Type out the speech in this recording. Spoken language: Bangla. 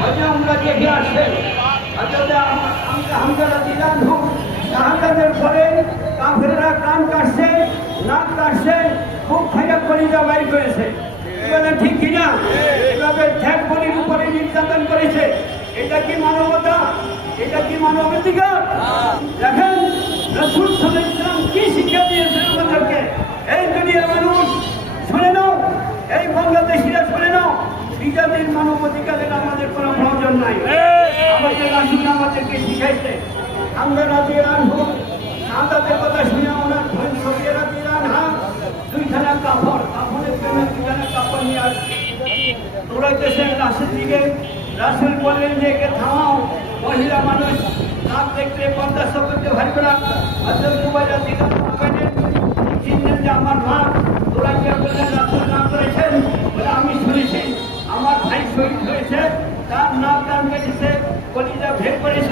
হয়তো আমরা দেখে আসছে আমরা দিলাম শাহাদাতের পরে কাফেররা কান কাটছে, নাক কাটছে, খুব খারাপ কলিজা বাইর করেছে। এবারে ঠিক কিনা? এভাবে ঠ্যাক বলির উপরে নির্যাতন করেছে। এটা কি মানবতা? এটা কি মানবাধিকার? দেখেন রাসূল সাল্লাল্লাহু আলাইহি ওয়াসাল্লাম কি শিক্ষা দিয়েছেন আমাদেরকে। এই দুনিয়ার মানুষ শুনে নাও, এই বাংলাদেশিরা শুনে নাও, বিজাতির মানবাধিকারের আমাদের কোনো প্রয়োজন নাই। আমাদের রাসূল আমাদেরকে শিখাইছে। আমরা রাদিয়াল্লাহু শাহাদাতের কথা শুনে ওনার ধৈর্য সরিয়ে রাদিয়াল্লাহু দুইখানা কাপড়ের জন্য দুইখানা কাপড় নিয়ে আসছে। দৌড়াইতেছেন লাশের দিকে। রাসূল বললেন যে একে থামাও, মহিলা মানুষ নাক দেখতে পর্দা করতে ভারী করা। হযরত জুবাইর রাদিয়াল্লাহু চিনলেন যে আমার মা। দৌড়াইয়া বললেন রাসূল না করেছেন বলে আমি শুনেছি আমার ভাই শহীদ হয়েছে, তার নাক কান কেটেছে, কলিজা ভেদ করেছে।